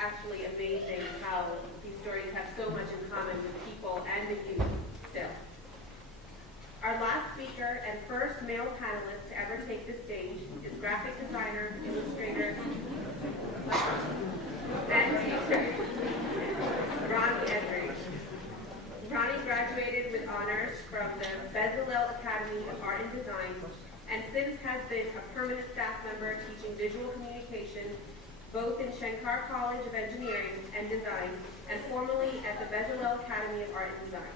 actually amazing how these stories have so much in common with people and the youth still. Our last speaker and first male panelist to ever take the stage is graphic designer, illustrator, and teacher, Ronny Edry. Ronny graduated with honors from the Bezalel Academy of Art and Design, and since has been a permanent staff member teaching visual communication both in Shankar College of Engineering and Design and formerly at the Bezalel Academy of Art and Design.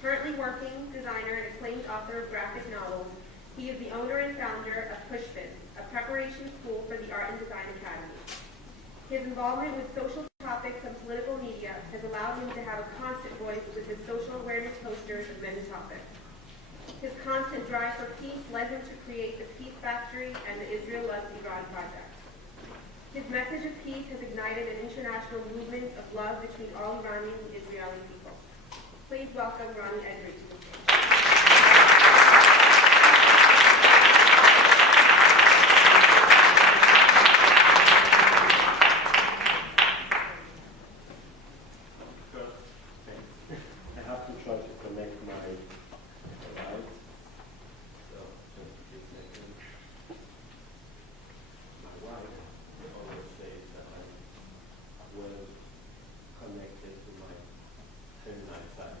Currently working designer and acclaimed author of graphic novels, he is the owner and founder of Pushpin, a preparation school for the Art and Design Academy. His involvement with social topics and political media has allowed him to have a constant voice with his social awareness posters of many topics. His constant drive for peace led him to create the Peace Factory and the Israel Loves Iran project. His message of peace has ignited an international movement of love between all Iranian and Israeli people. Please welcome Ronny Edry to the stage. I have to try to connect my slides. So, just a second. My wife always says that I'm well connected to my feminine side.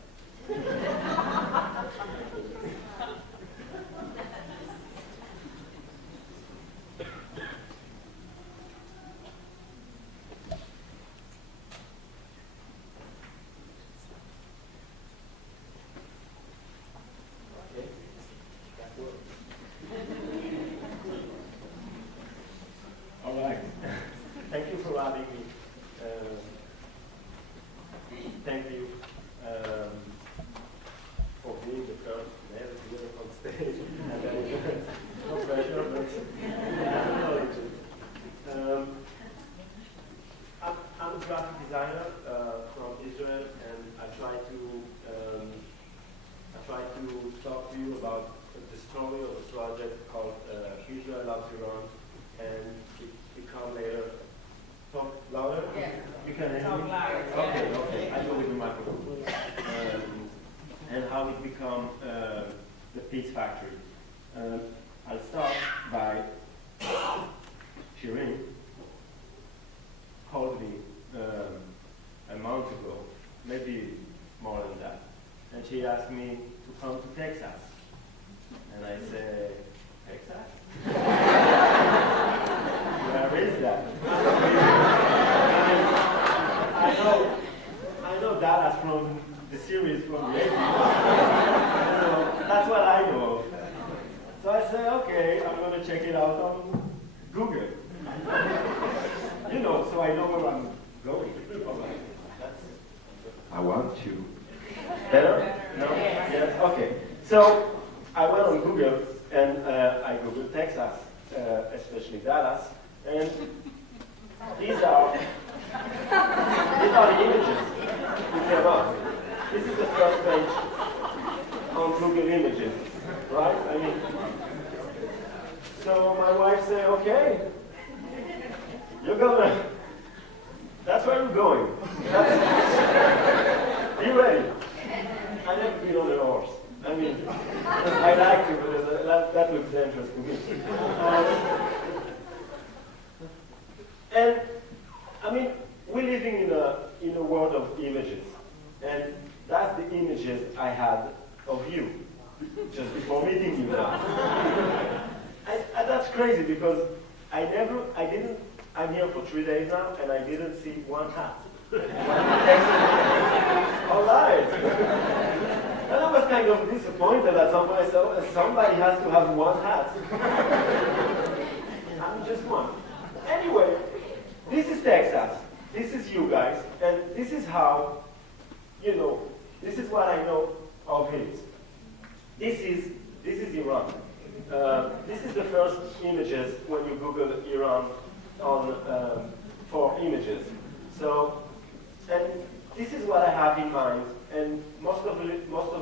Okay, that works. All right. Thank you for having me. Thank you for being the first male to get up on stage. And then, no pressure, but I'm a graphic designer from Israel, and I try to talk to you about the story of a project called Israel Loves Iran, and it become later. Talk louder? Yeah. You can hear Talk me? louder. Okay, okay. I go with the microphone. And how it become the Peace Factory. I'll start by Shirin called me a month ago, maybe more than that. And she asked me to come to Texas. And I said, Texas? Where is that? I know Dallas from the series from the 80s. That's what I know of. So I said, okay, I'm going to check it out on Google. You know, so I know where I'm going. All right. I want to. Better? No? Yes? Okay. So I went on Google and I Googled Texas, especially Dallas, and these are the images we came up. This is the first page on Google Images, right? I mean, so my wife said, okay, you're gonna, that's where you're going. Be ready. I never been on a horse. I mean, I like to, but that looks dangerous to me. And I mean, we're living in a world of images, and that's the images I had of you just before meeting you now. And that's crazy because I'm here for 3 days now, and I didn't see one hat. All right. And I was kind of disappointed at some point. I said, somebody has to have one hat. I'm just one. Anyway, this is Texas. This is you guys. And this is how, you know, this is what I know of it. This is Iran. This is the first images when you Google Iran on for images. So, and this is what I have in mind. And most of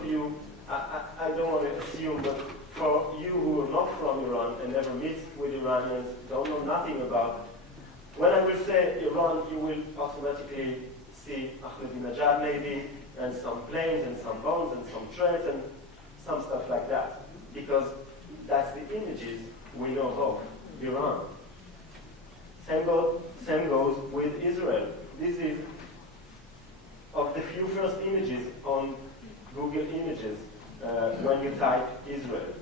you, I don't want to assume, but for you who are not from Iran and never meet with Iranians, don't know nothing about When I will say Iran, you will automatically see Ahmadinejad maybe, and some planes, and some bombs, and some trains, and some stuff like that. Because that's the images we know of Iran. Same goes with Israel. This is of the few first images on Google Images when you type Israel.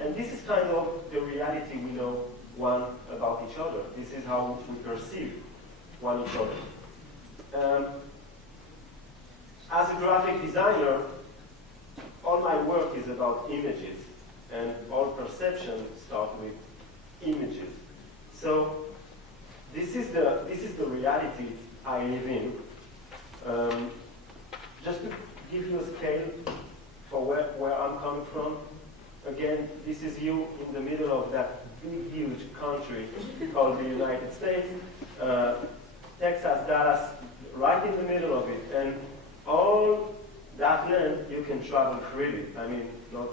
And this is kind of the reality we know one about each other. This is how we perceive one each other. As a graphic designer, all my work is about images, and all perception starts with images. So this is the reality I live in. Just to give you a scale for where I'm coming from, again, this is you in the middle of that big, huge country called the United States. Texas, Dallas, right in the middle of it. And all that land, you can travel freely. I mean, no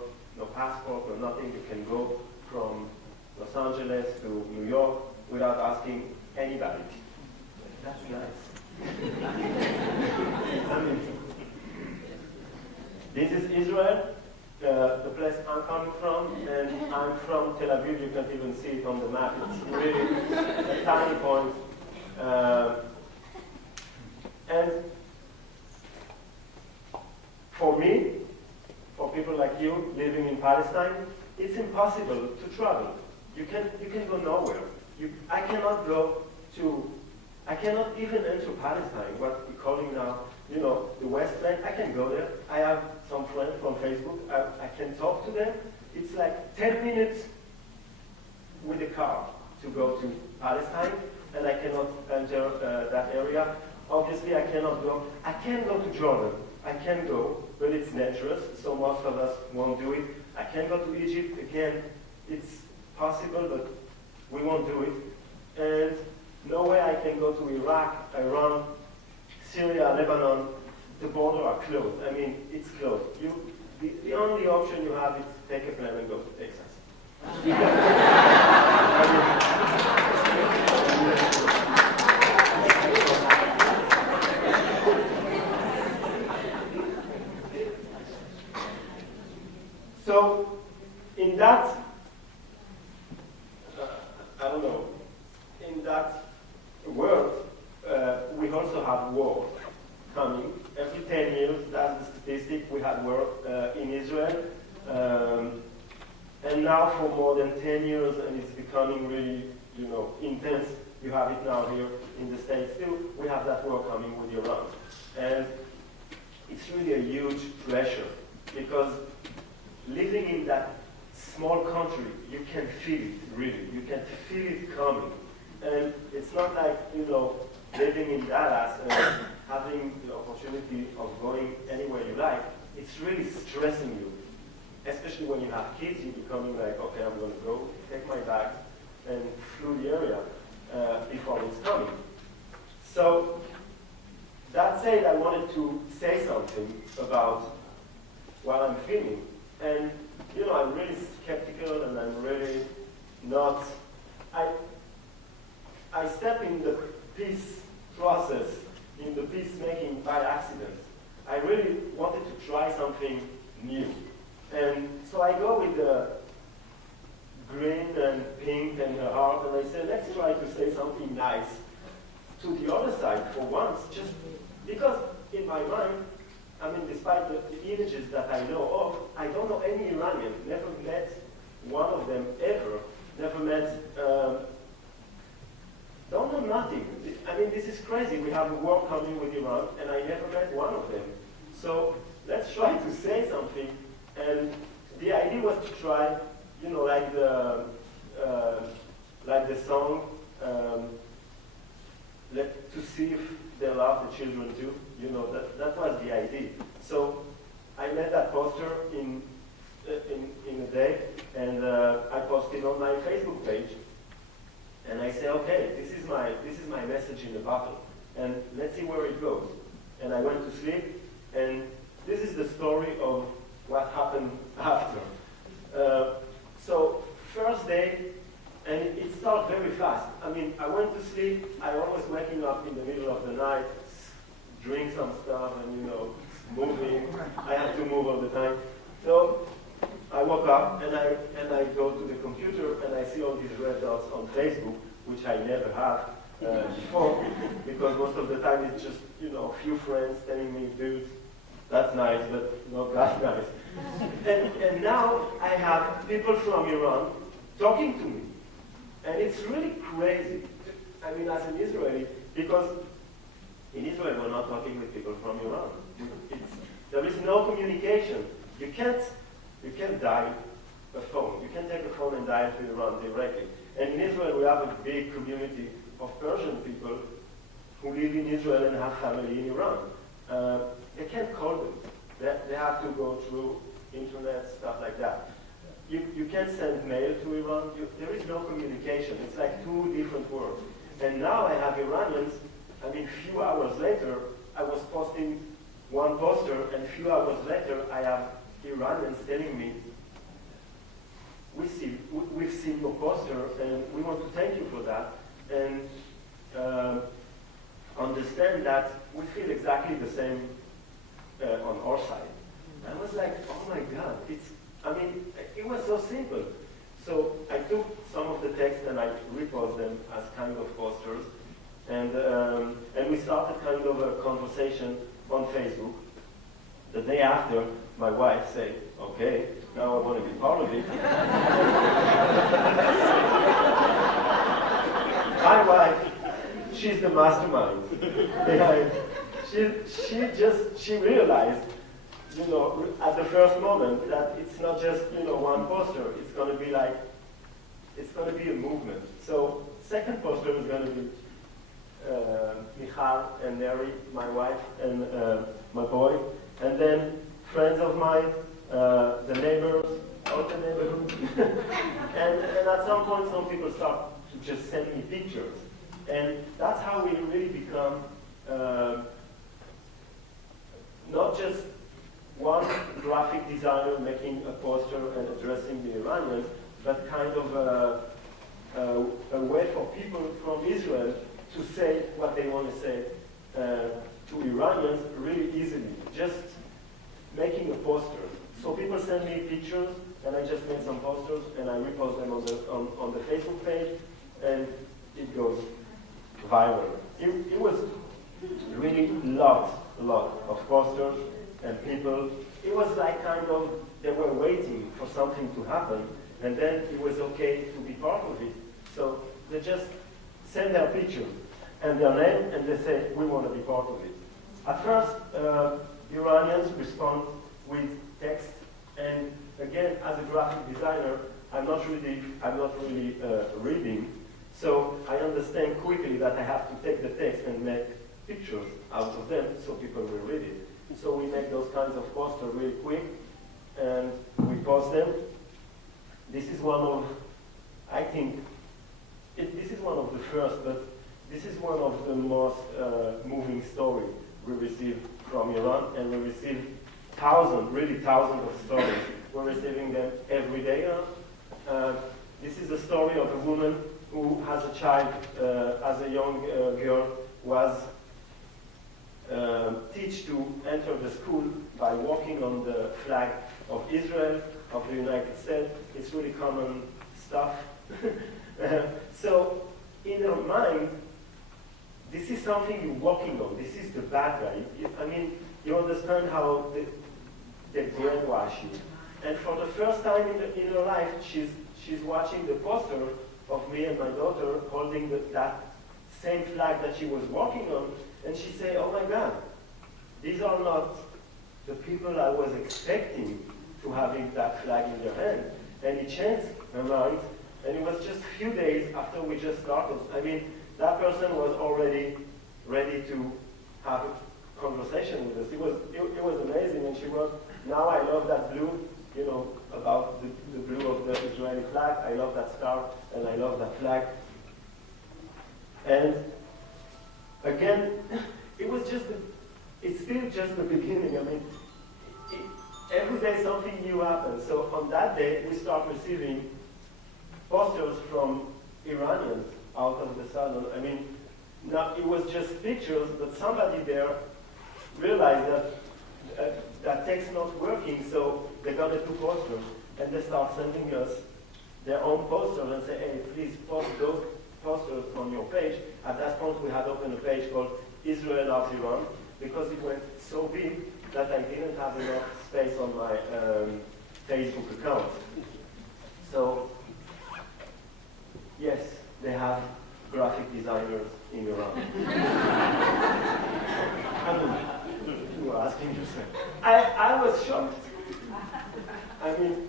passport or nothing. You can go from Los Angeles to New York without asking anybody. That's nice. I mean, this is Israel, the place I'm coming from, and I'm from Tel Aviv. You can't even see it on the map. It's really a tiny point. And for me, for people like you living in Palestine, it's impossible to travel. You can go nowhere. I cannot even enter Palestine, what we're calling now, the West Bank. I can go there. I have some friends from Facebook. I can talk to them. It's like 10 minutes with a car to go to Palestine, and I cannot enter that area. Obviously, I cannot go. I can go to Jordan. I can go, but it's dangerous, so most of us won't do it. I can go to Egypt. Again, it's possible, but we won't do it. And no way I can go to Iraq, Iran, Syria, Lebanon. The borders are closed. I mean, it's closed. The only option you have is take a plane and go to Texas. So, in that, I don't know, in that world, we also have war coming. Every 10 years, that's the statistic, we had war in Israel. And now for more than 10 years, and it's becoming really, intense. You have it now here in the States too. We have that war coming with Iran. And it's really a huge pressure, because living in that small country, you can feel it, really. You can feel it coming. And it's not like, living in Dallas and having the opportunity of going anywhere you like. It's really stressing you. Especially when you have kids, you're becoming like, okay, I'm going to go take my bag and flew the area before it's coming. So, that said, I wanted to say something about what I'm feeling. And, I'm really skeptical, and I'm really not, I step in the peace process, in the peacemaking by accident. I really wanted to try something new. And so I go with the green and pink and the heart, and I say, let's try to say something nice to the other side for once, just because in my mind, despite the images that I know of, I don't know any Iranian, never met one of them ever, never met, don't know nothing. This is crazy. We have a war coming with Iran, and I never met one of them. So let's try to say something. And the idea was to try, like the song, to see if they love the children too. That was the idea. So I made that poster in a day, and I posted on my Facebook page. And I say, okay, this is my message in the bottle, and let's see where it goes. And I went to sleep, and this is the story of what happened after. So first day, and it started very fast. I went to sleep, I up and I go to the computer and I see all these red dots on Facebook, which I never had before, because most of the time it's just, you know, a few friends telling me, dude, that's nice, but not that nice. And now I have people from Iran talking to me. And it's really crazy, I mean, as an Israeli, because in Israel we're not talking with people from Iran. There is no communication. You can't dial a phone. You can take a phone and dial to Iran directly. And in Israel we have a big community of Persian people who live in Israel and have family in Iran. They can't call them. They have to go through internet, stuff like that. You can't send mail to Iran. There is no communication. It's like two different worlds. And now I have Iranians, I mean, few hours later, I was posting one poster, and a few hours later, I have Iranians telling me, we've seen your poster, and we want to thank you for that, and understand that we feel exactly the same on our side. I was like, oh my God, it was so simple. So I took some of the text and I reposed them as kind of posters, and we started kind of a conversation on Facebook. The day after, my wife said, okay, now I want to be part of it. My wife, she's the mastermind behind. She realized, you know, at the first moment that it's not just, you know, one poster. It's going to be a movement. So second poster is going to be Michal and Neri, my wife, and my boy, and then friends of mine, the neighbors, all the neighborhood. and at some point, some people start to just send me pictures. And that's how we really become not just one graphic designer making a poster and addressing the Iranians, but kind of a way for people from Israel to say what they want to say to Iranians really easily, just making a poster. So people send me pictures, and I just made some posters, and I repost them on the Facebook page, and it goes viral. It was really lot of posters and people. It was like kind of, they were waiting for something to happen, and then it was okay to be part of it. So they just send their picture and their name, and they say, we want to be part of it. At first, Iranians respond with text, and again, as a graphic designer, I'm not really reading, so I understand quickly that I have to take the text and make pictures out of them so people will read it. So we make those kinds of posters really quick, and we post them. This is one of, I think, this is one of the first, but this is one of the most moving stories we receive from Iran, and we receive thousands of stories. We're receiving them every day now. This is the story of a woman who has a child, as a young girl, was teach to enter the school by walking on the flag of Israel, of the United States. It's really common stuff. So in her mind, this is something you're walking on. This is the bad guy. I mean, you understand how they brainwash you. And for the first time in her life, she's watching the poster of me and my daughter holding that same flag that she was walking on, and she say, oh my God, these are not the people I was expecting to having that flag in their hand. And it changed her mind, and it was just a few days after we just started. I mean, that person was already ready to have a conversation with us. It was amazing, and she was, now I love that blue, you know, about the blue of the Israeli flag. I love that star, and I love that flag. And again, it's still just the beginning. I mean, every day something new happens. So on that day, we start receiving posters from Iranians out of the salon. I mean, now it was just pictures, but somebody there realized that that text not working, so they got the 2 posters, and they start sending us their own posters and say, hey, please post those posters on your page. At that point, we had opened a page called Israel Loves Iran, because it went so big that I didn't have enough space on my Facebook account. So, yes, they have graphic designers in Iran. I mean, you were asking yourself. I was shocked. I mean,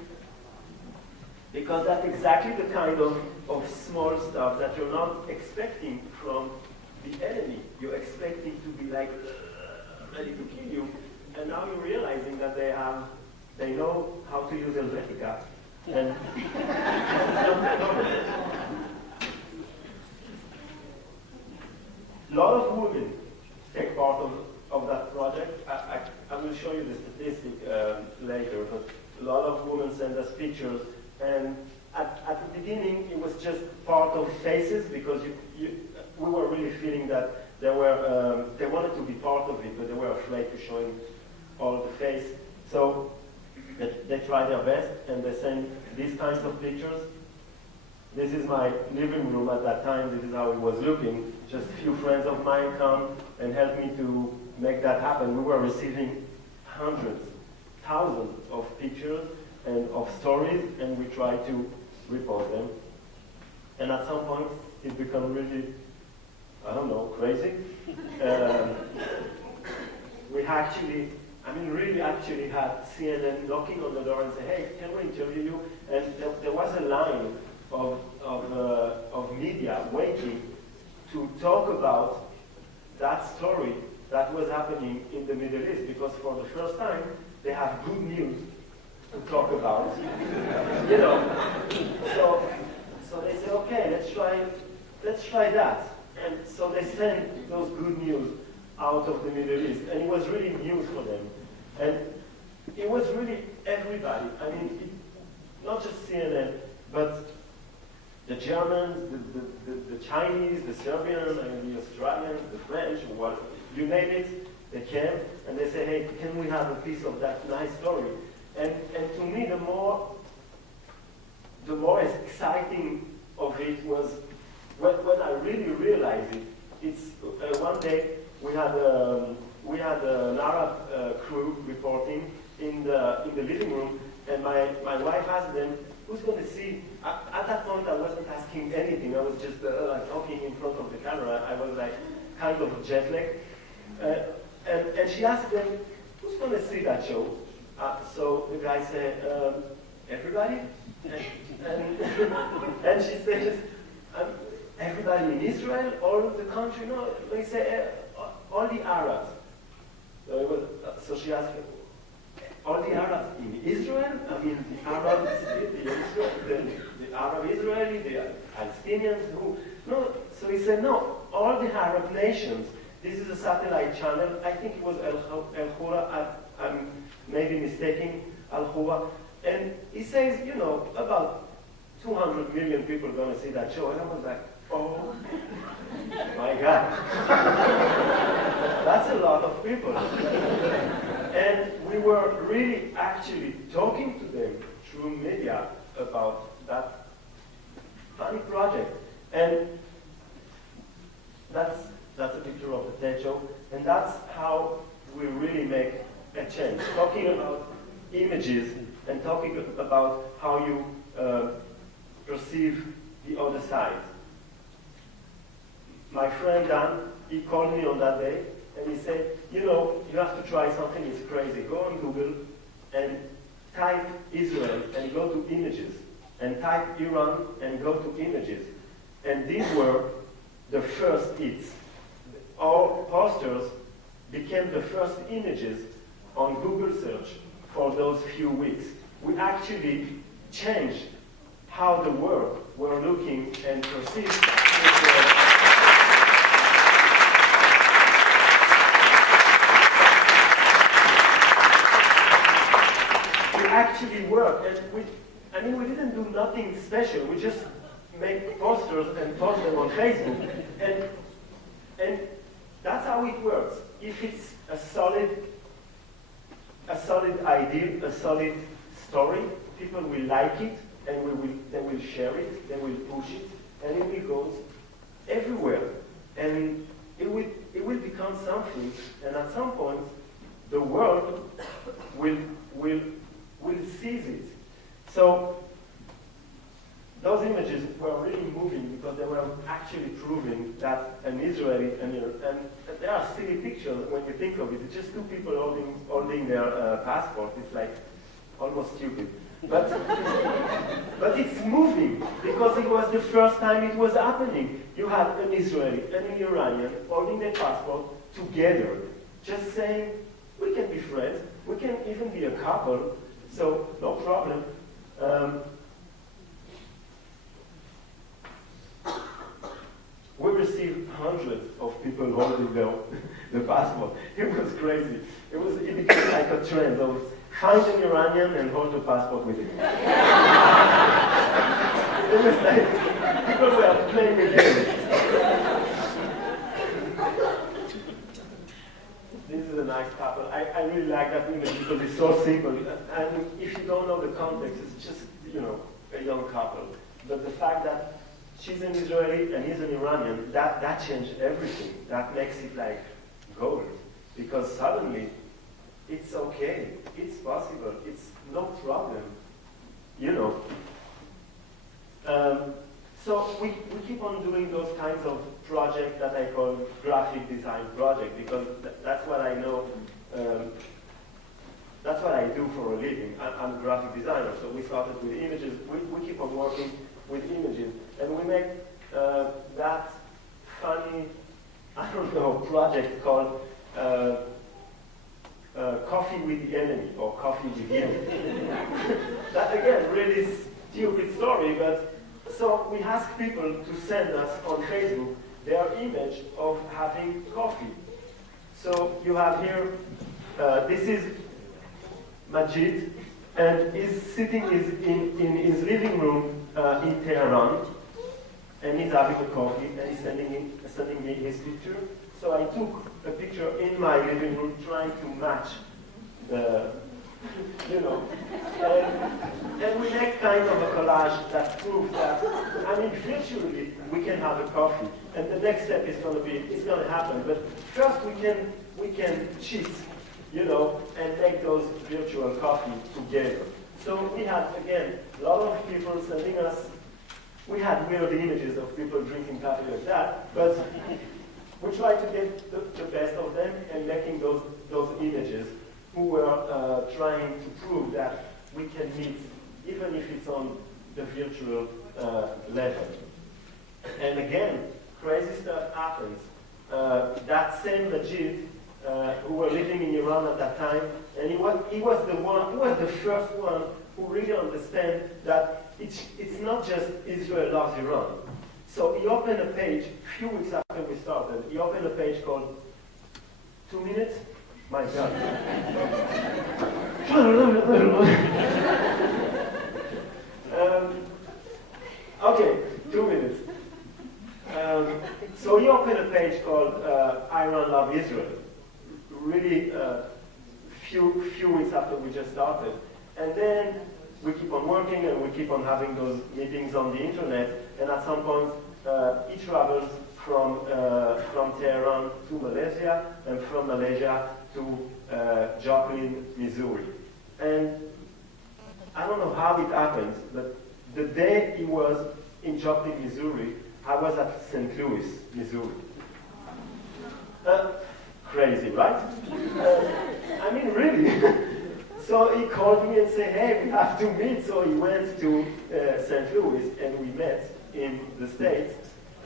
because that's exactly the kind of small stuff that you're not expecting from the enemy. You're expecting to be like, ready to kill you. And now you're realizing that they know how to use Helvetica. And a lot of women take part of that project. I will show you the statistic later, but a lot of women send us pictures. And at the beginning, it was just part of faces, because we were really feeling that they wanted to be part of it, but they were afraid to show all the face. So they try their best, and they send these kinds of pictures. This is my living room at that time. This is how it was looking. Just a few friends of mine come and help me to make that happen. We were receiving hundreds, thousands of pictures and of stories, and we tried to report them. And at some point, it became really, I don't know, crazy. We actually, really actually had CNN knocking on the door and say, hey, can we interview you? And there was a line of media waiting to talk about that story that was happening in the Middle East, because for the first time, they have good news to talk about, you know. So they say, okay, let's try that. And so they sent those good news out of the Middle East, and it was really news for them. And it was really everybody. Not just CNN, but the Germans, the Chinese, the Serbians, the Australians, the French, what, you name it, they came and they say, hey, can we have a piece of that nice story? And to me, the more exciting of it was when I really realized it. It's one day we had an Arab crew reporting in the living room, and my wife asked them, who's going to see? At that point, I wasn't asking anything. I was just talking in front of the camera. I was like kind of jet lagged. And she asked them, who's going to see that show? So the guy said, everybody? And she says, everybody in Israel, all the country? No, they say, all the Arabs. So she asked, all the Arabs in Israel? The Arabs, the Arab Israeli, the Palestinians, who? No, so he said, no, all the Arab nations. This is a satellite channel. I think it was Al Khura. I'm maybe mistaking Al Khura. And he says, about 200 million people are going to see that show. And I was like, oh, my God. That's a lot of people. And we were really actually talking to them through media about that funny project. And that's a picture of the TED show. And that's how we really make a change. Talking about images and talking about how you perceive the other side. My friend Dan, he called me on that day and he said, you have to try something, it's crazy. Go on Google and type Israel and go to images. And type Iran and go to images. And these were the first hits. Our posters became the first images on Google search for those few weeks. We actually changed how the world were looking and perceived Israel. It actually worked, and we didn't do nothing special. We just make posters and post them on Facebook, and that's how it works. If it's a solid a solid idea, a solid story. People will like it, and they will share it, they will push it, and it will go everywhere. And it will become something, and at some point, the world will seize it. So those images were really moving because they were actually proving that an Israeli, and there are silly pictures when you think of it. It's just two people holding their passport. It's like almost stupid. But it's moving because it was the first time it was happening. You had an Israeli and an Iranian holding their passport together, just saying, we can be friends, we can even be a couple, so no problem. We received hundreds of people holding the passport. It was crazy. It became like a trend of find an Iranian and hold the passport with him. It was like people were playing a game. This is a nice couple. I really like that image because it's so simple. And if you don't know the context, it's just, a young couple. But the fact that she's an Israeli and he's an Iranian, that changed everything. That makes it like gold. Because suddenly, it's okay, it's possible, it's no problem, So we keep on doing those kinds of projects that I call graphic design project, because that's what I know, that's what I do for a living. I'm a graphic designer, so we started with images. We keep on working with images, and we make that funny, project called Coffee with the Enemy, or Coffee with You. That again, really stupid story, but so we ask people to send us on Facebook their image of having coffee. So you have here, this is Majid, and he's sitting in his living room in Tehran, and he's having a coffee, and he's sending me his picture. So I took a picture in my living room trying to match the, and we make kind of a collage that proves that, virtually we can have a coffee. And the next step is it's going to happen. But first we can cheat, and make those virtual coffee together. So we had, again, a lot of people sending us, we had weird images of people drinking coffee like that, but we tried to get the best of them and making those images who were trying to prove that we can meet, even if it's on the virtual level. And again, crazy stuff happens. That same Majid, who were living in Iran at that time, and he was the first one who really understand that it's not just Israel loves Iran. So he opened a page, a few weeks after we started, he opened a page called 2 minutes? My God. Okay, 2 minutes. So he opened a page called Iran Love Israel, really few weeks after we just started. And then we keep on working and we keep on having those meetings on the internet, and at some point he travels from Tehran to Malaysia, and from Malaysia to Joplin, Missouri. And I don't know how it happened, but the day he was in Joplin, Missouri, I was at St. Louis, Missouri. Crazy, right? Really. So he called me and said, hey, we have to meet. So he went to St. Louis, and we met in the States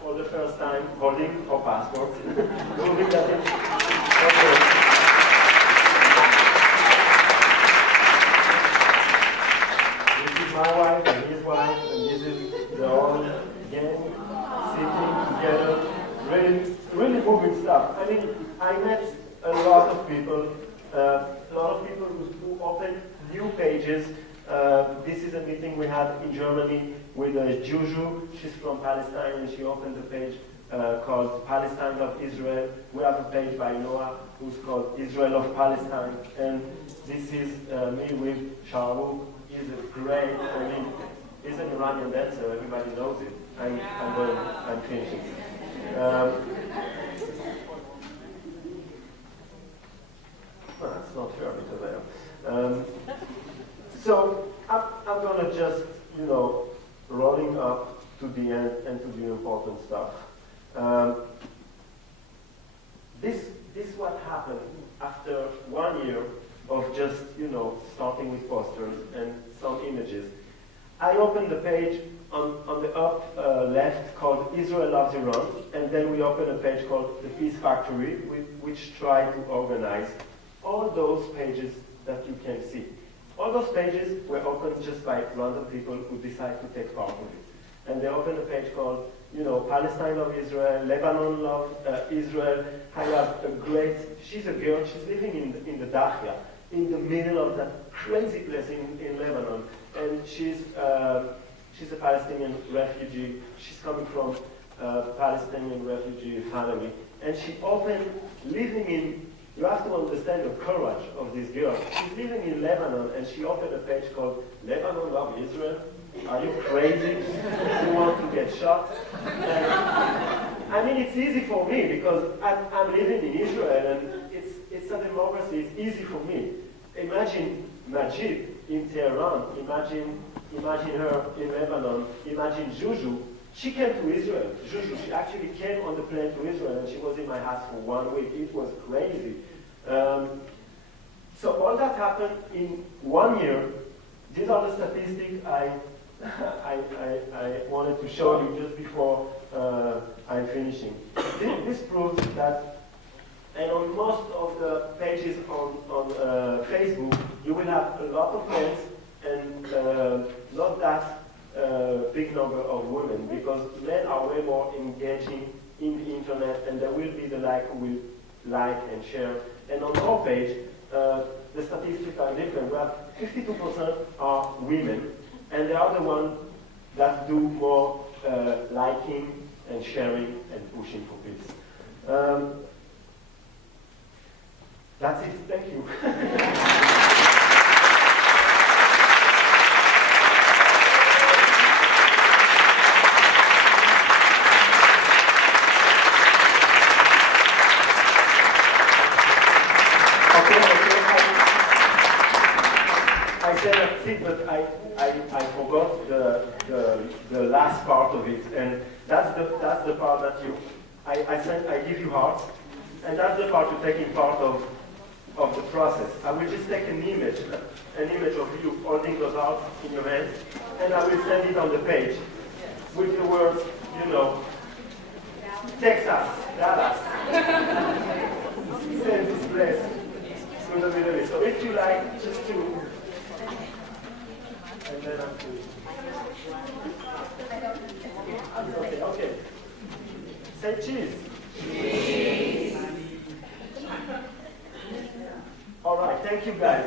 for the first time, holding our passports. Proving that this is my wife and his wife, and this is the whole gang sitting together. Really moving stuff. I met a lot of people who opened new pages. This is a meeting we had in Germany with Juju. She's from Palestine, and she opened a page called Palestine of Israel. We have a page by Noah who's called Israel of Palestine. And This is me with Shahrukh. He's a great, he's an Iranian dancer, everybody knows it. I'm finishing. Well, that's not fair because I am. So I'm gonna just, rolling up to the end and to the important stuff. This what happened after 1 year of just, starting with posters and some images. I opened the page on the up left called Israel Loves Iran, and then we opened a page called The Peace Factory, which tried to organize all those pages that you can see. All those pages were opened just by random people who decide to take part in it. And they opened a page called, Palestine love Israel, Lebanon love Israel. I have a great, she's a girl, she's living in the Dahya, in the middle of that crazy place in Lebanon. And she's a Palestinian refugee. She's coming from a Palestinian refugee family. And she opened, living in, you have to understand the courage of this girl. She's living in Lebanon, and she opened a page called Lebanon Love Israel. Are you crazy? You want to get shot? It's easy for me because I'm living in Israel, and it's a democracy. It's easy for me. Imagine Majid in Tehran. Imagine her in Lebanon. Imagine Juju. She came to Israel. Juju, she actually came on the plane to Israel, and she was in my house for 1 week. It was crazy. So all that happened in 1 year. These are the statistics I wanted to show you just before I'm finishing. This proves that, and on most of the pages on Facebook, you will have a lot of men and not that big number of women, because men are way more engaging in the internet, and there will be the who will like and share. And on our page, the statistics are different. We have 52% are women, and they are the ones that do more liking and sharing and pushing for peace. That's it. Thank you. I said that's it, but I forgot the last part of it, and that's the part that I give you hearts, and that's the part you're taking part of the process. I will just take an image of you holding those hearts in your hands, and I will send it on the page with the words, Texas, Dallas, send this place to the Middle East. So if you like, just to. And then I'm good. Okay. Say cheese. Cheese. All right. Thank you, guys.